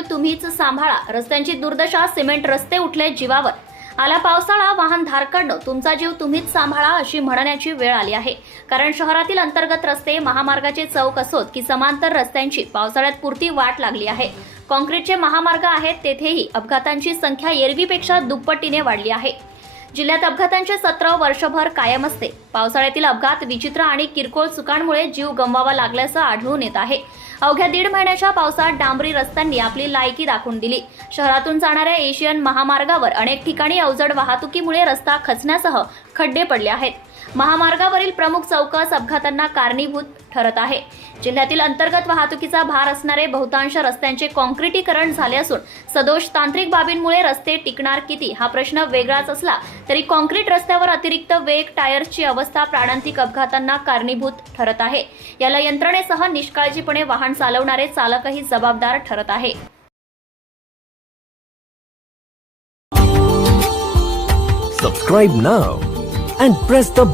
जीव तुम्हीच सांभाळा, रस्त्यांची दुर्दशा, सिमेंट रस्ते उठले जीवावर। आला पावसाळा, वाहन धारकडनं तुमचा जीव तुम्हीच सांभाळा अशी म्हणण्याची वेळ आली आहे। कारण शहरातील अंतर्गत रस्ते, महामार्गाचे चौक असोत की समांतर रस्त्यांची पावसाळ्यात पुरती वाट लागली आहे। काँक्रीटचे महामार्ग आहेत तेथेही अपघातांची संख्या एरवीपेक्षा दुप्पटीने वाढली आहे। जिल्ह्यात अपघातांचे सत्र वर्षभर कायम असते। पावसाळ्यातील अपघात विचित्र आणि किरकोळ चुकांमुळे जीव गमवावा लागल्याचं आढळून येत आहे। अवघ्या 1.5 महिन्याच्या पावसात डांबरी रस्त्यांनी आपली लायकी दाखवून दिली। शहरातून जाणाऱ्या एशियन महामार्गावर अनेक ठिकाणी अवजड वाहतुकीमुळे रस्ता खचण्यासह खड्डे पडले आहेत। महामार्गावरील प्रमुख चौकस अपघातांना कारणीभूत ठरत आहे। जिल्ह्यातील अंतर्गत वाहतुकीचा भार असणारे बहुतांश रस्त्यांचे काँक्रिटीकरण झाले असून सदोष तांत्रिक बाबींमुळे रस्ते टिकणार किती हा प्रश्न वेगळाच असला तरी काँक्रीट रस्त्यावर अतिरिक्त वेग, टायर्सची अवस्था प्राणांतिक अपघातांना कारणीभूत ठरत आहे। याला यंत्रणेसह निष्काळजीपणे वाहन चालवणारे चालकही जबाबदार ठरत आहे। Subscribe now and press the